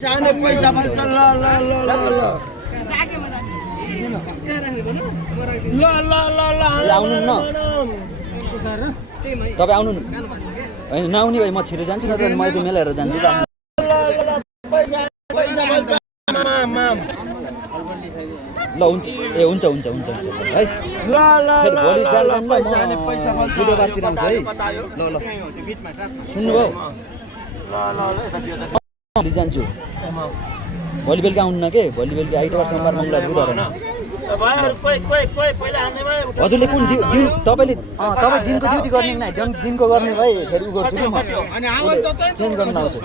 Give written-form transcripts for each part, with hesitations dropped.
जाने पैसा भन्छ ल ल ल ल ल ल ल ल ल आउनु न तपाईँ आउनु हैन नआउने भए म छिटो जान्छु नत्र म यति मेला हेरेर जान्छु ल पैसा पैसा भन्छ माम ल हुन्छ ए हुन्छ हुन्छ हुन्छ हुन्छ है ल ल फेरि भोलि चाल जान्छ पैसाले पैसा भन्छ बुधबारतिर आउँछु है ल ल सुन्नुभयो ल ल ल यता दियो त भोलि जान्छु भोलि बेलुका आउनु के भोलि बेलुका आइतबार सोमबार मङ्गलबार बुधबार भाइहरु कोही कोही कोही पहिला हान्ने भए हजुरले कुन दिन तपाईले तपाईँ दिनको ड्युटी गर्ने कि नै दिनको गर्ने भए फेरि उ गर्छु नि म अनि आउन त चेन्ज गर्न आउँछु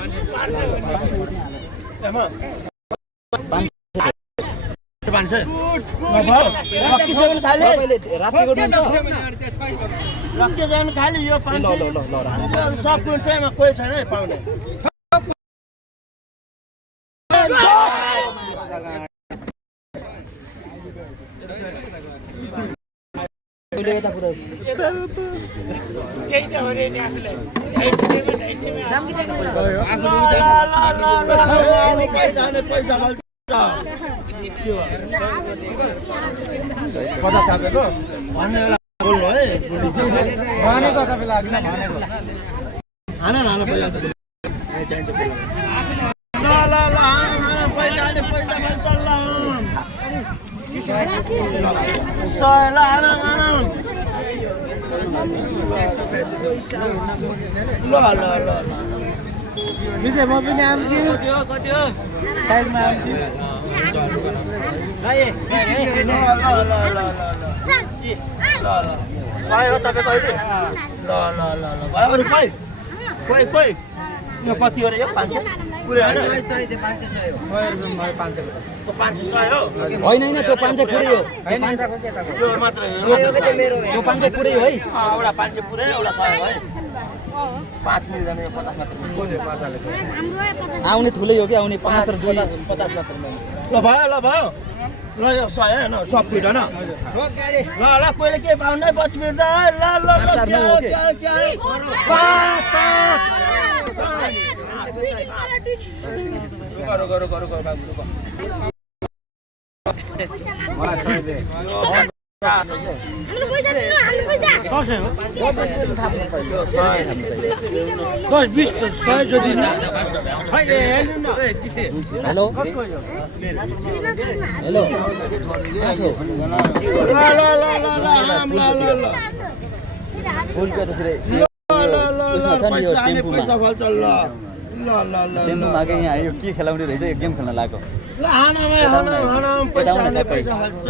एमा 500 रक्की सेवन खाले राति गर्नुहुन्छ रक्की सेवन खाले यो 500 ल ल ल सब कुन छैन कोही छैन है पाउने पैसा कता थापेको भन्ने बेला बोल्नु है भनेको तपाईलाई अघि नै भनेको हान हान पैसा चाहिन्छ ल ल ल हान पैसा भन्छ ल सय ल हान हान ल ल ल विजय म पनि आम कि कति हो साइडमा आम कि गाए ल ल ल ल ल सय हो तपाईको अहिले ल ल ल ल भयो कोही कोही कोही यो कति हो यो 500 पुरै हैन 100 त्यो 500 100 हो 100 रुपैयाँ 500 तो 500 100 हो होइन होइन त्यो 500 पुरै हो हैन 500 को के त यो मात्र 100 हो के मेरो त्यो 500 पुरै हो है एउटा 500 पुरै एउटा 100 हो है 5 मिल्दैन यो 50 मात्र कोले 50 आउने ठुलै हो कि आउने 5 र 2 50 मात्र ल भयो ल यो 100 हैन सब फिट हैन ल ल कोइले के पाउने बच फिट्दा ल ल गरो बाबु हेलो हेलो पैसा फल्छ ल टेम्पोमा के यहाँ यो के खेलाउने रहेछ यो गेम खेल्न लाग्यो ल हाना पैसा पैसा फल्छ